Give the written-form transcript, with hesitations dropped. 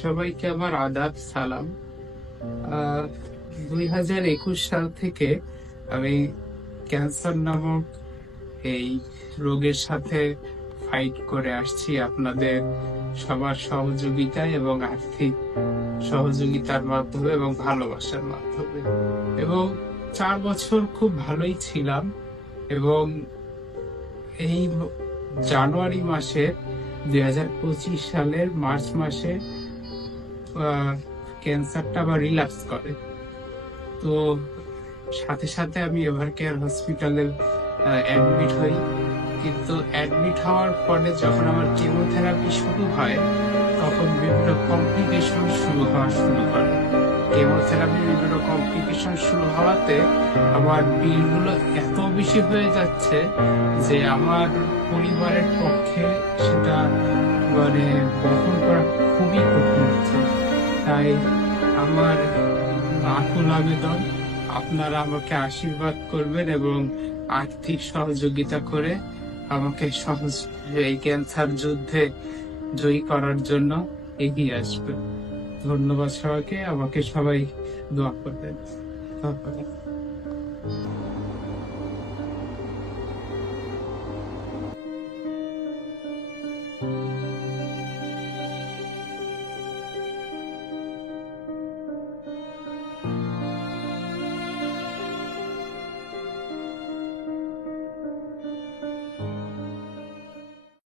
সবাইকে আমার আদাব সালাম। 2021 সাল থেকে আমি ক্যান্সার নামক এই রোগের সাথে ফাইট করে আসছি আপনাদের সবার সহযোগিতায় এবং আর্থিক সহযোগিতার মাধ্যমে এবং ভালোবাসার মাধ্যমে। এবং 4 বছর খুব ভালোই ছিলাম এবং এই জানুয়ারি মাসে 2025 সালের মার্চ মাসে ক্যান্সারটা আবার রিল্যাপস করে। তো সাথে সাথে আমি এভারকেয়ার হসপিটালে অ্যাডমিট হই। কিন্তু অ্যাডমিট হওয়ার পরে যখন আমার কেমোথেরাপি শুরু হয় তখন বিভিন্ন কমপ্লিকেশন শুরু করে। কেমোথেরাপির বিভিন্ন কমপ্লিকেশন শুরু হওয়াতে আমার বিলগুলো এত বেশি হয়ে যাচ্ছে যে আমার পরিবারের পক্ষে সেটা বহন করা খুবই কঠিন হচ্ছে। তাই আমার আকুল আবেদন, আপনারা আমাকে আশীর্বাদ করবেন এবং আর্থিক সহযোগিতা করে আমাকে এই ক্যান্সার যুদ্ধে জয়ী করার জন্য এগিয়ে আসবেন। ধন্যবাদ সবাইকে, আমাকে সবাই দোয়া করবেন। ধন্যবাদ।